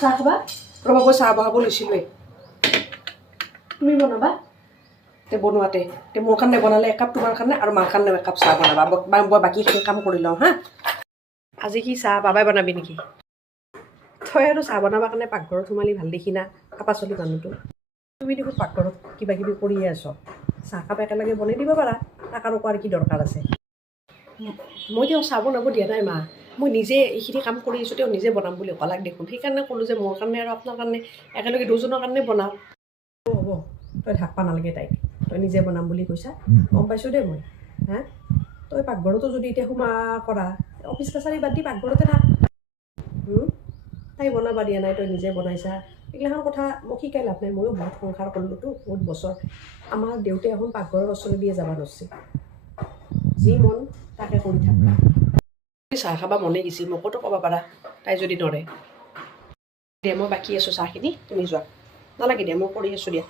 চাহ খাবা ৰ'বা মই চাহ বহাব লৈছিলোঁৱে তুমি বনাবা তে বনোৱাতে তে মোৰ কাৰণে বনালে একাপ তোমাৰ কাৰণে আৰু মাৰ কাৰণেও একাপ চাহ বনাবা মই বাকীখিনি কাম কৰি লওঁ হা আজি কি চাহ বাবাই বনাবি নেকি তই আৰু চাহ বনাবৰ কাৰণে পাকঘৰত সোমালি ভাল দেখি না কাপাচলি মানুহটো তুমি দেখোন পাকঘৰত কিবা কিবি কৰিয়ে আছ চাহকাপ একেলগে বনাই দিব পাৰা তাক আৰু কোৱাৰ কি দৰকাৰ আছে মই তেওঁ চাহ বনাব দিয়া নাই মা মই নিজে এইখিনি কাম কৰি আছোঁ তেওঁ নিজে বনাম বুলি ক'লাক দেখোন সেইকাৰণে ক'লোঁ যে মোৰ কাৰণে আৰু আপোনাৰ কাৰণে একেলগে দুজনৰ কাৰণে বনাওঁ হ'ব তই ঢাকবা নালাগে তাইক তই নিজে বনাম বুলি কৈছা গম পাইছোঁ দেই মই হা তই পাকঘৰতো যদি এতিয়া সোমা কৰা অফিচ কাছাৰী বাদ দি পাকঘৰতে থাক তাই বনাবা দিয়া নাই তই নিজে বনাইছা এইগিলাখন কথা মোক শিকাই লাভ নাই ময়ো বহুত সংসাৰ কৰিলোঁতো বহুত বছৰ আমাৰ দেউতাই এখন পাকঘৰৰ ওচৰ দিয়ে যাব ধৰিছে যি মন তাকে কৰি থাক চাহ খাবা মনে গৈছে মোকোতো ক'ব পাৰা তাই যদি নৰে দে মই বাকী আছোঁ চাহখিনি তুমি যোৱা নালাগে দিয়া মই কৰি আছোঁ দিয়া